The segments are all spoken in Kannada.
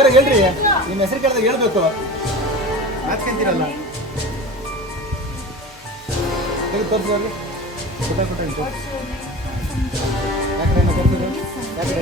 ಜೋರಾಗಿ ಹೇಳ್ರಿ, ನಿಮ್ಮ ಹೆಸರು ಕೇಳಿದಾಗ ಹೇಳ್ಬೇಕು. ಹಾಕ್ಕೊಂತೀರಲ್ಲ ತೋರಿಸೋಲ್ಲಿ ಗೊತ್ತಾಗ್ಬಿಟ್ಟು ಯಾಕೆ ತೋರಿಸಿದ್ರು ಯಾಕೆ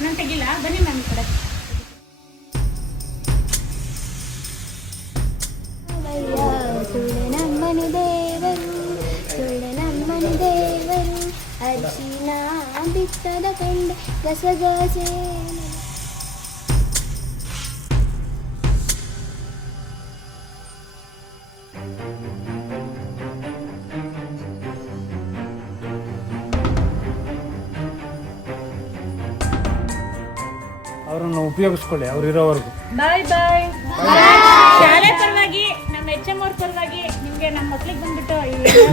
ನಾನು ತೆಗಿಲ್ಲ, ಬನ್ನಿ ಮ್ಯಾಮ್ ಕಡೆ. ಸುಳ್ಳನಮ್ಮನಿ ದೇವರು, ಸುಳ್ಳನಮ್ಮನಿ ದೇವರು, ಅರ್ಶಿನ ಬಿತ್ತದ ಕಂಡೆ ಗಸಗಸೆ. ಅವರನ್ನು ಉಪಯೋಗಿಸ್ಕೊಳ್ಳಿ ಅವ್ರು ಇರೋವರೆಗೂ. ಬಾಯ್ ಬಾಯ್. ಶಾಲೆ ಪರವಾಗಿ ನಮ್ಮ HM ಅವ್ರ ಪರವಾಗಿ ನಿಮಗೆ ನಮ್ಮ ಮಕ್ಳಿಗೆ ಬಂದ್ಬಿಟ್ಟು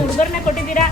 ಹುಡುಗರನ್ನ ಕೊಟ್ಟಿದ್ದೀರಾ.